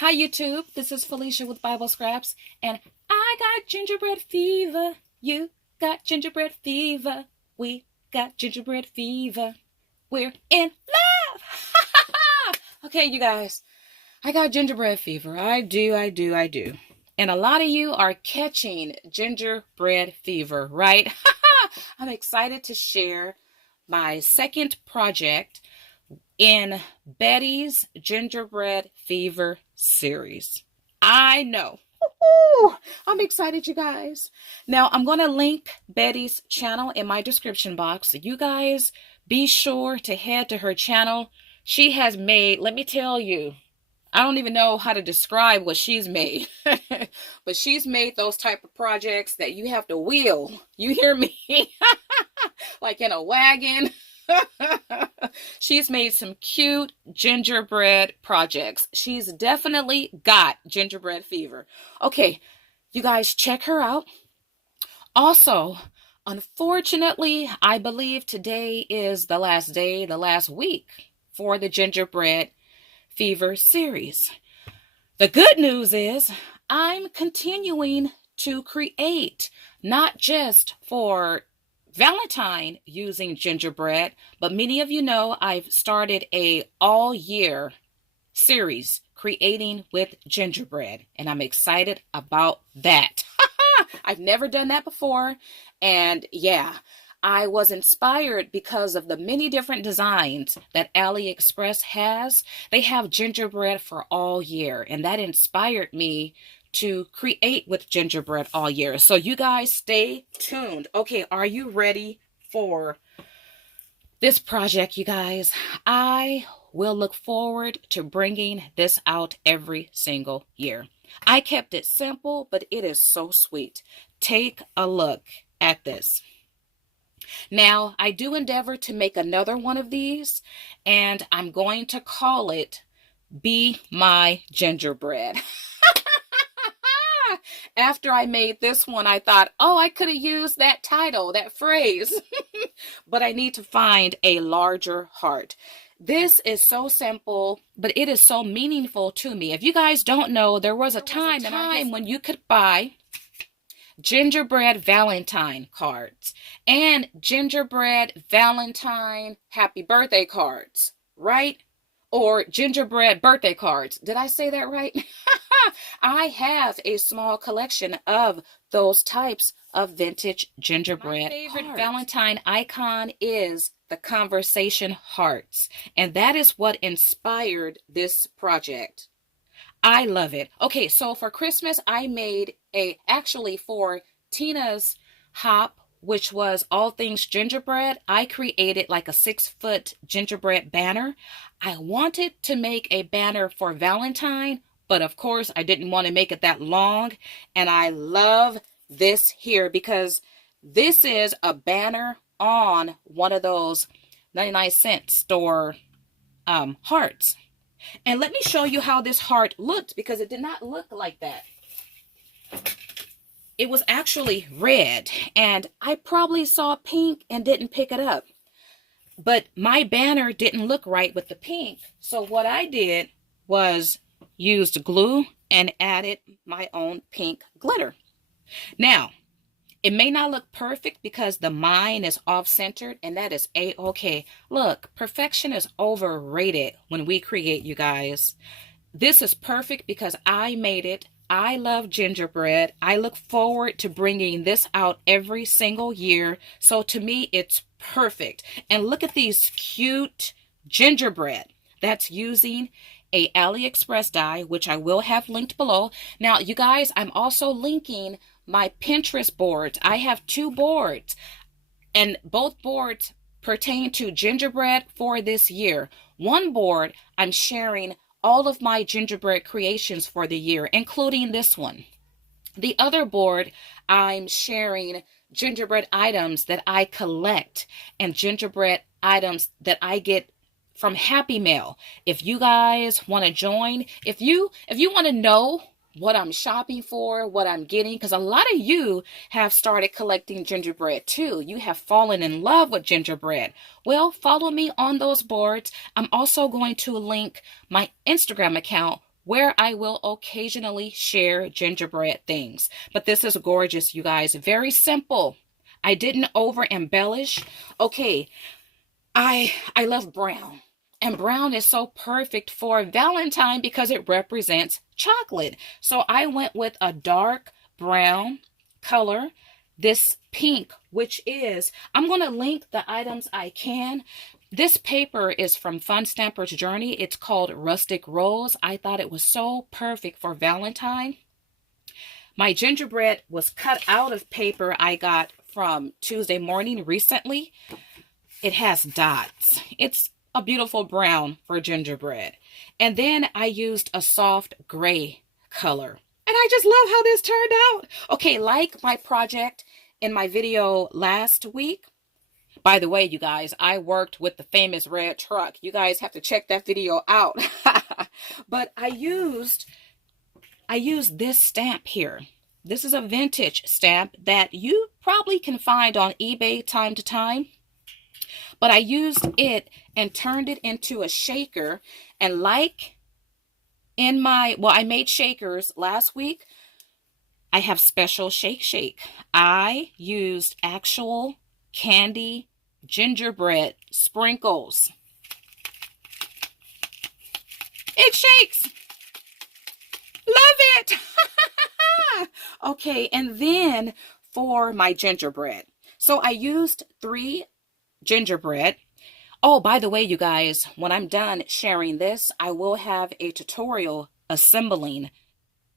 Hi YouTube, this is Felicia with Bible Scraps, and I got gingerbread fever. You got gingerbread fever. We got gingerbread fever. We're in love. Okay, you guys, I got gingerbread fever. I do. And a lot of you are catching gingerbread fever, right? I'm excited to share my second project in Betty's Gingerbread Fever series. I know. I'm excited, you guys. Now, I'm going to link Betty's channel in my description box. You guys be sure to head to her channel. She has made, let me tell you, I don't even know how to describe what she's made, but she's made those type of projects that you have to wheel. You hear me? Like in a wagon. She's made some cute gingerbread projects. She's definitely got gingerbread fever. Okay, you guys check her out. Also, unfortunately, I believe today is the last day, the last week for the gingerbread fever series. The good news is I'm continuing to create, not just for Valentine using gingerbread, but many of you know I've started a all year series creating with gingerbread, and I'm excited about that. I've never done that before, and yeah, I was inspired because of the many different designs that AliExpress has. They have gingerbread for all year, and that inspired me to create with gingerbread all year. So you guys stay tuned. Okay, are you ready for this project, you guys? I will look forward to bringing this out every single year. I kept it simple, but it is so sweet. Take a look at this. Now, I do endeavor to make another one of these, and I'm going to call it Be My Gingerbread. After I made this one, I thought, oh, I could have used that title, that phrase, but I need to find a larger heart. This is so simple, but it is so meaningful to me. If you guys don't know, there was a time when you could buy gingerbread Valentine cards and gingerbread Valentine happy birthday cards, right? Or gingerbread birthday cards. Did I say that right? I have a small collection of those types of vintage gingerbread. My favorite Valentine icon is the conversation hearts, and that is what inspired this project. I love it. Okay, so for Christmas, I made actually for Tina's hop, which was all things gingerbread, I created like a 6-foot gingerbread banner. I wanted to make a banner for Valentine, but of course I didn't want to make it that long. And I love this here because this is a banner on one of those 99-cent store hearts. And let me show you how this heart looked, because it did not look like that. It was actually red, and I probably saw pink and didn't pick it up. But my banner didn't look right with the pink. So what I did was used glue and added my own pink glitter. Now, it may not look perfect because the mine is off-centered, and that is a-okay. Look, perfection is overrated when we create, you guys. This is perfect because I made it. I love gingerbread. I look forward to bringing this out every single year. So to me, it's perfect. And look at these cute gingerbread. That's using a AliExpress die, which I will have linked below. Now, you guys, I'm also linking my Pinterest boards. I have 2 boards, and both boards pertain to gingerbread for this year. One board, I'm sharing all of my gingerbread creations for the year, including this one. The other board, I'm sharing gingerbread items that I collect and gingerbread items that I get from Happy Mail. If you guys want to join, if you want to know what I'm shopping for, what I'm getting, because a lot of you have started collecting gingerbread too. You have fallen in love with gingerbread. Well, follow me on those boards. I'm also going to link my Instagram account where I will occasionally share gingerbread things. But this is gorgeous, you guys. Very simple. I didn't over embellish. Okay, I love brown. And brown is so perfect for Valentine because it represents chocolate. So I went with a dark brown color. This pink, which is, I'm going to link the items I can. This paper is from Fun Stamper's Journey. It's called Rustic Rose. I thought it was so perfect for Valentine. My gingerbread was cut out of paper I got from Tuesday Morning recently. It has dots. It's a beautiful brown for gingerbread. And then I used a soft gray color. And I just love how this turned out. Okay, like my project in my video last week. By the way, you guys, I worked with the famous red truck. You guys have to check that video out. But I used this stamp here. This is a vintage stamp that you probably can find on eBay time to time. But I used it and turned it into a shaker. And like in my, well, I made shakers last week. I have special shake. I used actual candy gingerbread sprinkles. It shakes. Love it. Okay, and then for my gingerbread. So I used 3 gingerbread. Oh, by the way, you guys, when I'm done sharing this, I will have a tutorial assembling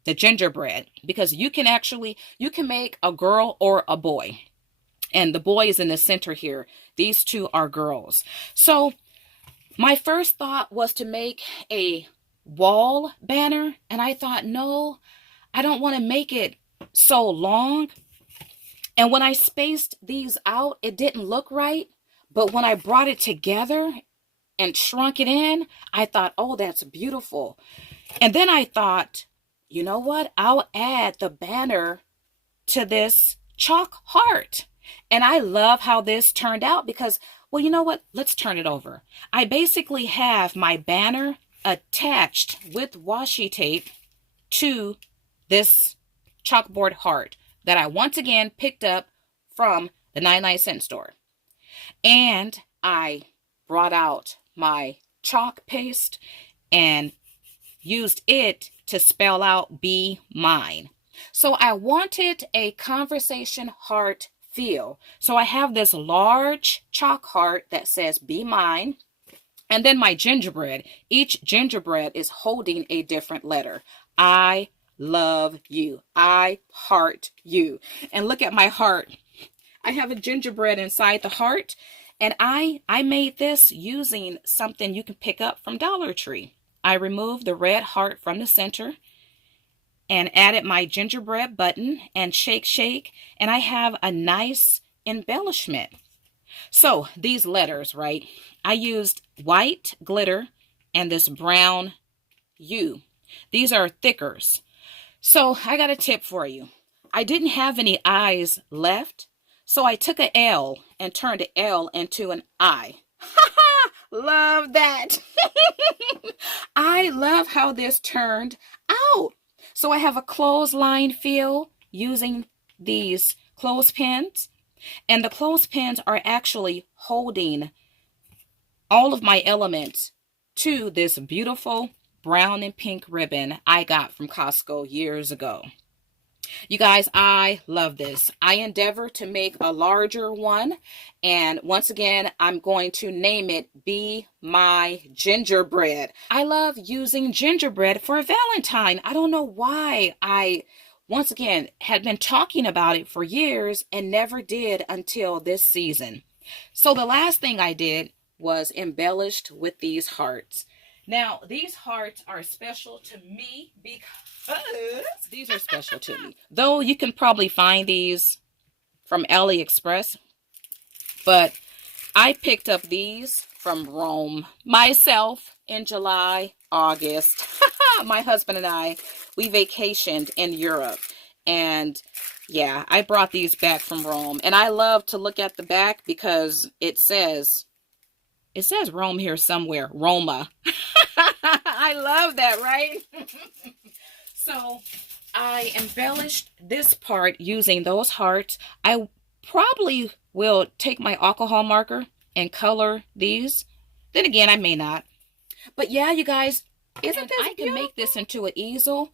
the gingerbread, because you can make a girl or a boy. And the boy is in the center here. These two are girls. So my first thought was to make a wall banner. And I thought, no, I don't want to make it so long. And when I spaced these out, it didn't look right. But when I brought it together and shrunk it in, I thought, oh, that's beautiful. And then I thought, you know what? I'll add the banner to this chalk heart. And I love how this turned out because, well, you know what? Let's turn it over. I basically have my banner attached with washi tape to this chalkboard heart that I once again picked up from the 99-cent store. And I brought out my chalk paste and used it to spell out "Be Mine." So I wanted a conversation heart feel. So I have this large chalk heart that says "Be Mine." And then my gingerbread. Each gingerbread is holding a different letter. I love you. I heart you. And look at my heart. I have a gingerbread inside the heart. And I made this using something you can pick up from Dollar Tree. I removed the red heart from the center and added my gingerbread button and shake. And I have a nice embellishment. So these letters, right? I used white glitter and this brown U. These are thickers. So I got a tip for you. I didn't have any I's left. So I took an L and turned the L into an I. Love that. I love how this turned out. So I have a clothesline feel using these clothespins. And the clothespins are actually holding all of my elements to this beautiful brown and pink ribbon I got from Costco years ago. You guys, I love this. I endeavor to make a larger one. And once again, I'm going to name it Be My Gingerbread. I love using gingerbread for Valentine. I don't know why I, once again, had been talking about it for years and never did until this season. So the last thing I did was embellished with these hearts. Now, these hearts are special to me because these are special to me. Though you can probably find these from AliExpress. But I picked up these from Rome myself in July, August. My husband and I, we vacationed in Europe. And yeah, I brought these back from Rome. And I love to look at the back because it says It says Rome here somewhere. Roma. I love that, right? So I embellished this part using those hearts. I probably will take my alcohol marker and color these. Then again, I may not. But yeah, you guys, isn't this I can make this into an easel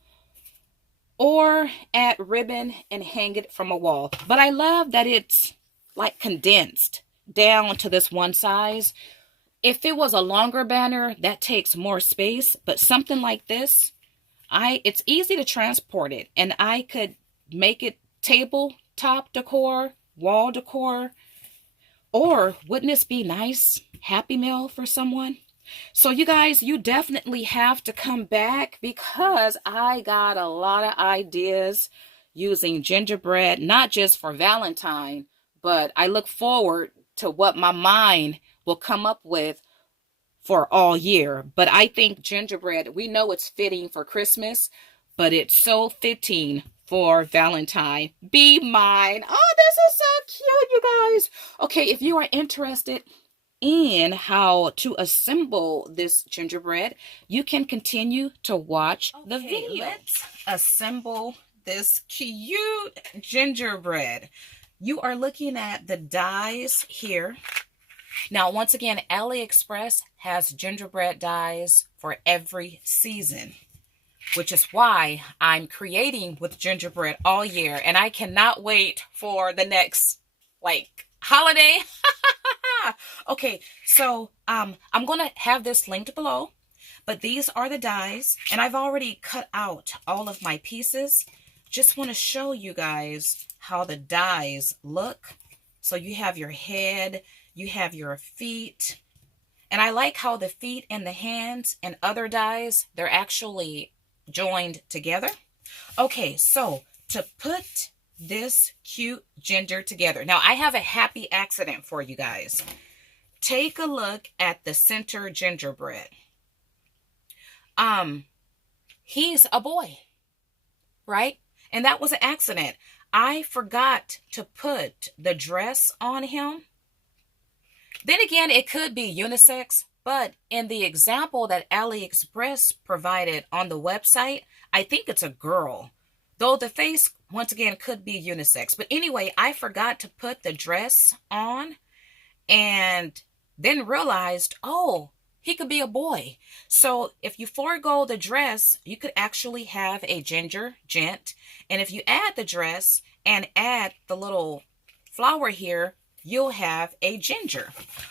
or add ribbon and hang it from a wall. But I love that it's like condensed down to this one size. If it was a longer banner, that takes more space, but something like this, it's easy to transport it, and I could make it tabletop decor, wall decor, or wouldn't this be nice Happy Meal for someone? So you guys, you definitely have to come back because I got a lot of ideas using gingerbread, not just for Valentine, but I look forward to what my mind will come up with for all year. But I think gingerbread, we know it's fitting for Christmas, but it's so fitting for Valentine. Be mine. Oh, this is so cute, you guys. Okay, if you are interested in how to assemble this gingerbread, you can continue to watch the video. Let's assemble this cute gingerbread. You are looking at the dies here. Now, once again, AliExpress has gingerbread dies for every season, which is why I'm creating with gingerbread all year. And I cannot wait for the next, holiday. Okay, so I'm going to have this linked below. But these are the dies. And I've already cut out all of my pieces. Just want to show you guys how the dies look. So you have your head, you have your feet. And I like how the feet and the hands and other dies, they're actually joined together. Okay, so to put this cute ginger together. Now, I have a happy accident for you guys. Take a look at the center gingerbread. He's a boy, right? And that was an accident. I forgot to put the dress on him. Then again, it could be unisex, but in the example that AliExpress provided on the website, I think it's a girl. Though the face, once again, could be unisex. But anyway, I forgot to put the dress on and then realized, oh, he could be a boy. So if you forego the dress, you could actually have a ginger gent. And if you add the dress and add the little flower here, you'll have a ginger.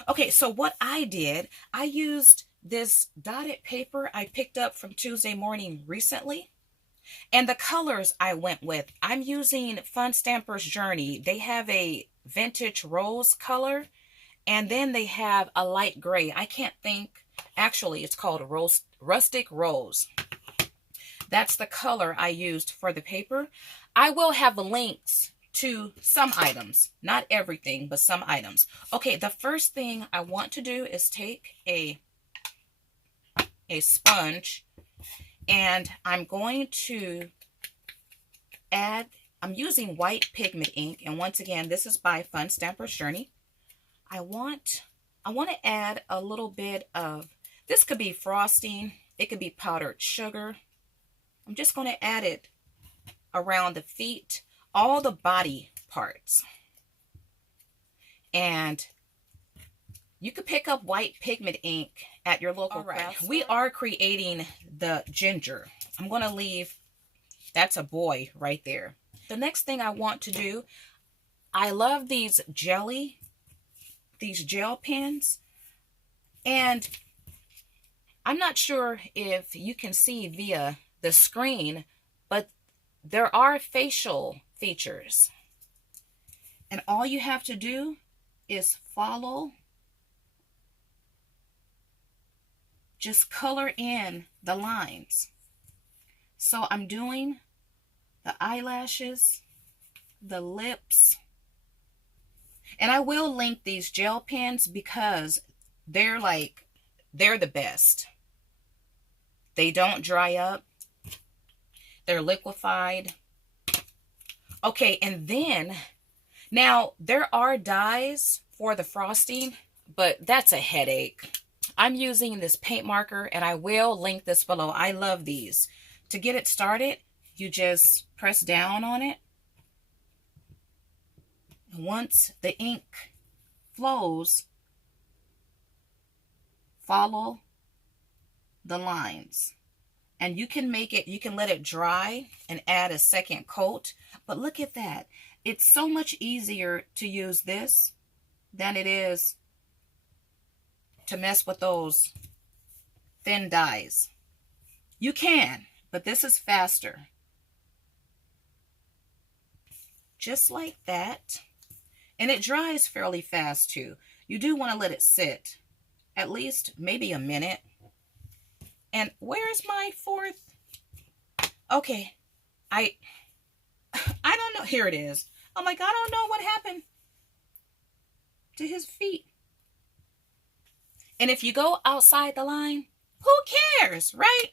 Okay, so what I did, I used this dotted paper I picked up from Tuesday Morning recently. And the colors I went with, I'm using Fun Stamper's Journey. They have a vintage rose color, and then they have a light gray. I can't think, actually it's called Rustic Rose. That's the color I used for the paper. I will have links to some items, not everything, but some items. Okay, the first thing I want to do is take a sponge, and I'm going to add, I'm using white pigment ink, and once again, this is by Fun Stamper's Journey. I want to add a little bit of, this could be frosting, it could be powdered sugar. I'm just going to add it around the feet, all the body parts. And you could pick up white pigment ink at your local craft store. We are creating the ginger. I'm going to leave, that's a boy right there. The next thing I want to do, I love these gel pens. And I'm not sure if you can see via the screen, but there are facial features. And all you have to do is follow, just color in the lines. So I'm doing the eyelashes, the lips, and I will link these gel pens because they're the best. They don't dry up. They're liquefied. Okay, and then, now there are dyes for the frosting. but that's a headache. I'm using this paint marker, and I will link this below. I love these. To get it started, you just press down on it. And once the ink flows, follow the lines. And you can make it, you can let it dry and add a second coat. But look at that. It's so much easier to use this than it is to mess with those thin dies. You can, but this is faster. Just like that. And it dries fairly fast too. You do want to let it sit at least maybe a minute. And where's my fourth? Okay, I don't know. Here it is. I'm like, I don't know what happened to his feet. And if you go outside the line, who cares, right?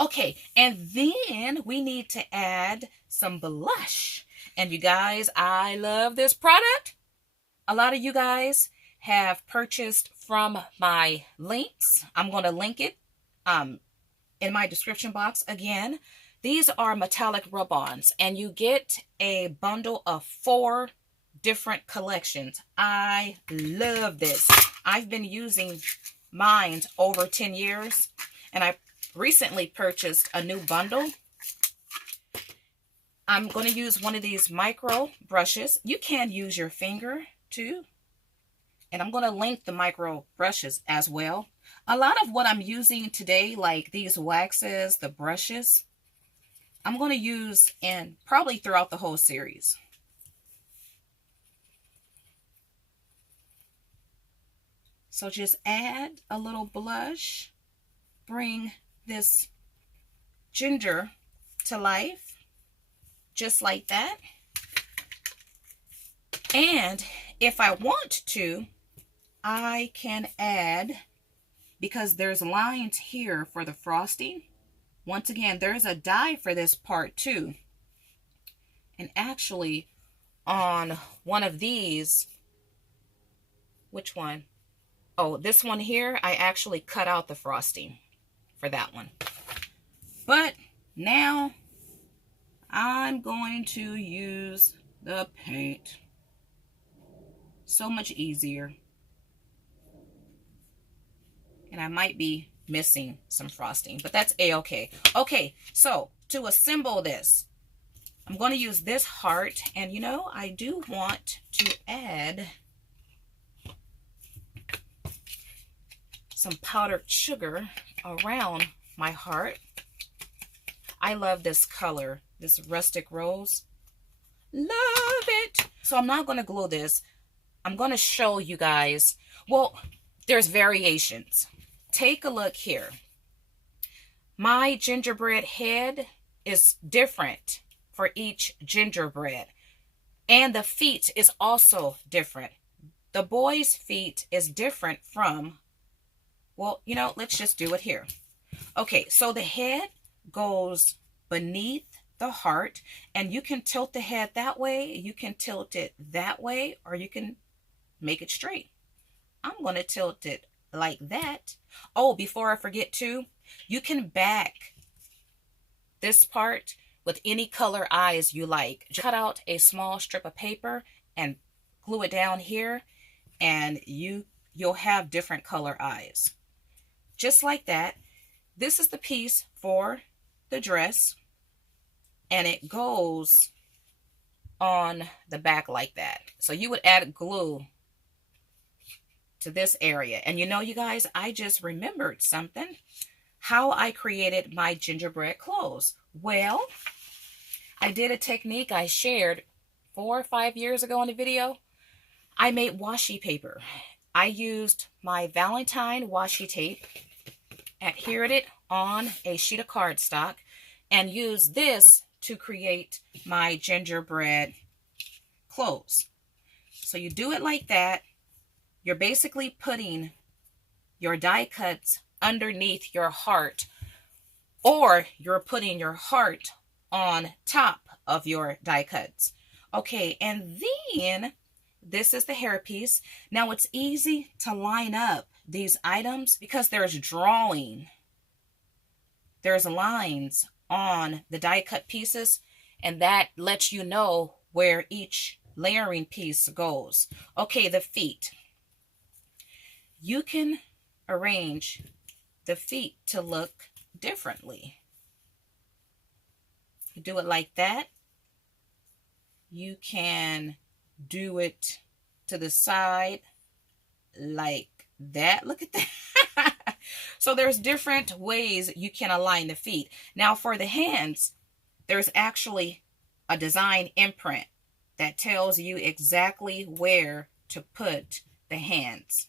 Okay, and then we need to add some blush. And you guys, I love this product. A lot of you guys have purchased from my links. I'm going to link it in my description box again. These are metallic rub-ons, and you get a bundle of 4 different collections. I love this. I've been using mine over 10 years, and I recently purchased a new bundle. I'm going to use one of these micro brushes. You can use your finger too. And I'm going to link the micro brushes as well. A lot of what I'm using today, like these waxes, the brushes, I'm going to use in probably throughout the whole series. So just add a little blush, bring this ginger to life, just like that. And if I want to, I can add, because there's lines here for the frosting. Once again, there's a die for this part too. And actually, on one of these, which one? Oh, this one here, I actually cut out the frosting for that one. But now I'm going to use the paint. So much easier. And I might be missing some frosting, but that's a-okay. Okay, so to assemble this, I'm going to use this heart. And you know, I do want to add some powdered sugar around my heart. I love this color, this rustic rose. Love it. So I'm not going to glue this. I'm going to show you guys. Well, there's variations. Take a look here. My gingerbread head is different for each gingerbread. And the feet is also different. The boy's feet is different from, well, you know, let's just do it here. Okay, so the head goes beneath the heart, and you can tilt the head that way, you can tilt it that way, or you can make it straight. I'm going to tilt it like that. Oh, before I forget too, you can back this part with any color eyes you like. Just cut out a small strip of paper and glue it down here, and you'll have different color eyes. Just like that. This is the piece for the dress, and it goes on the back like that. So you would add glue to this area. And you know, you guys, I just remembered something. How I created my gingerbread clothes. Well, I did a technique I shared 4 or 5 years ago in a video. I made washi paper. I used my Valentine washi tape, adhered it on a sheet of cardstock, and used this to create my gingerbread clothes. So you do it like that. You're basically putting your die cuts underneath your heart, or you're putting your heart on top of your die cuts. Okay, and then this is the hairpiece. Now it's easy to line up these items because there's drawing. There's lines on the die cut pieces, and that lets you know where each layering piece goes. Okay, the feet. You can arrange the feet to look differently. You do it like that. You can do it to the side like that. Look at that. So there's different ways you can align the feet. Now for the hands, there's actually a design imprint that tells you exactly where to put the hands.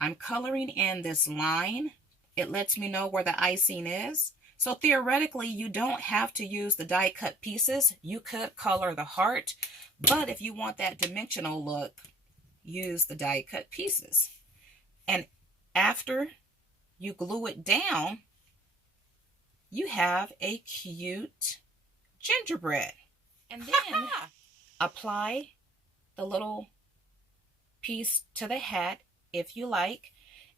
I'm coloring in this line. It lets me know where the icing is. So theoretically, you don't have to use the die cut pieces. You could color the heart, but if you want that dimensional look, use the die cut pieces. And after you glue it down, you have a cute gingerbread. And then apply the little piece to the hat if you like.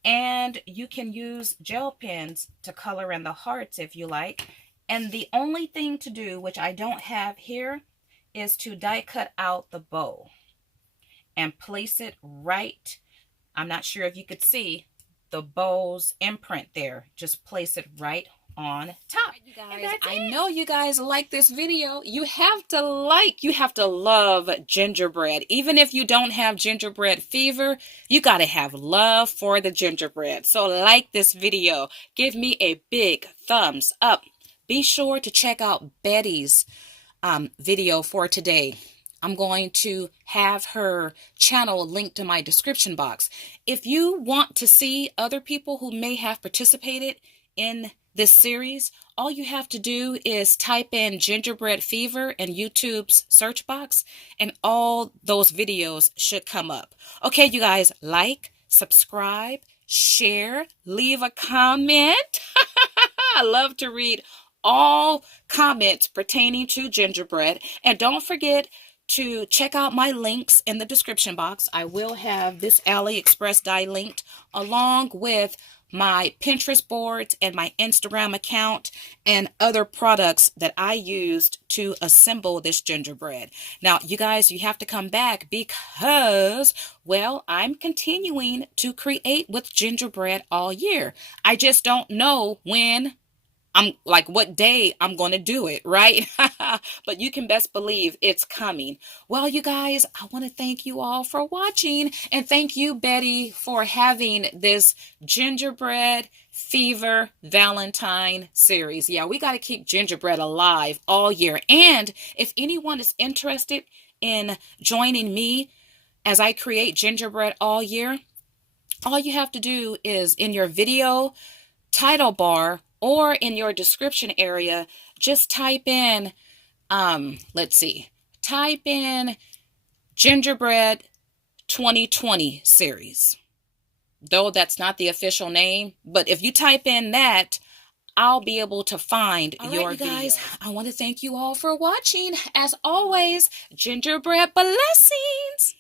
And you can use gel pens to color in the hearts if you like. And the only thing to do, which I don't have here, is to die cut out the bow and place it right. I'm not sure if you could see the bow's imprint there. Just place it right on top. You guys, I know you guys like this video. You have to love gingerbread. Even if you don't have gingerbread fever, you got to have love for the gingerbread. So like this video, give me a big thumbs up. Be sure to check out Betty's video for today. I'm going to have her channel linked to my description box. If you want to see other people who may have participated in this series, all you have to do is type in gingerbread fever in YouTube's search box, and all those videos should come up. Okay, you guys, like, subscribe, share, leave a comment. I love to read all comments pertaining to gingerbread. And don't forget to check out my links in the description box. I will have this AliExpress die linked along with my Pinterest boards and my Instagram account and other products that I used to assemble this gingerbread. Now, you guys, you have to come back because, well, I'm continuing to create with gingerbread all year. I just don't know when what day I'm going to do it, right? But you can best believe it's coming. Well, you guys, I want to thank you all for watching, and thank you, Betty, for having this gingerbread fever Valentine series. Yeah, we got to keep gingerbread alive all year. And if anyone is interested in joining me as I create gingerbread all year, all you have to do is in your video title bar or in your description area, just type in, type in Gingerbread 2020 series. Though that's not the official name, but if you type in that, I'll be able to find your video. Guys, I want to thank you all for watching. As always, gingerbread blessings.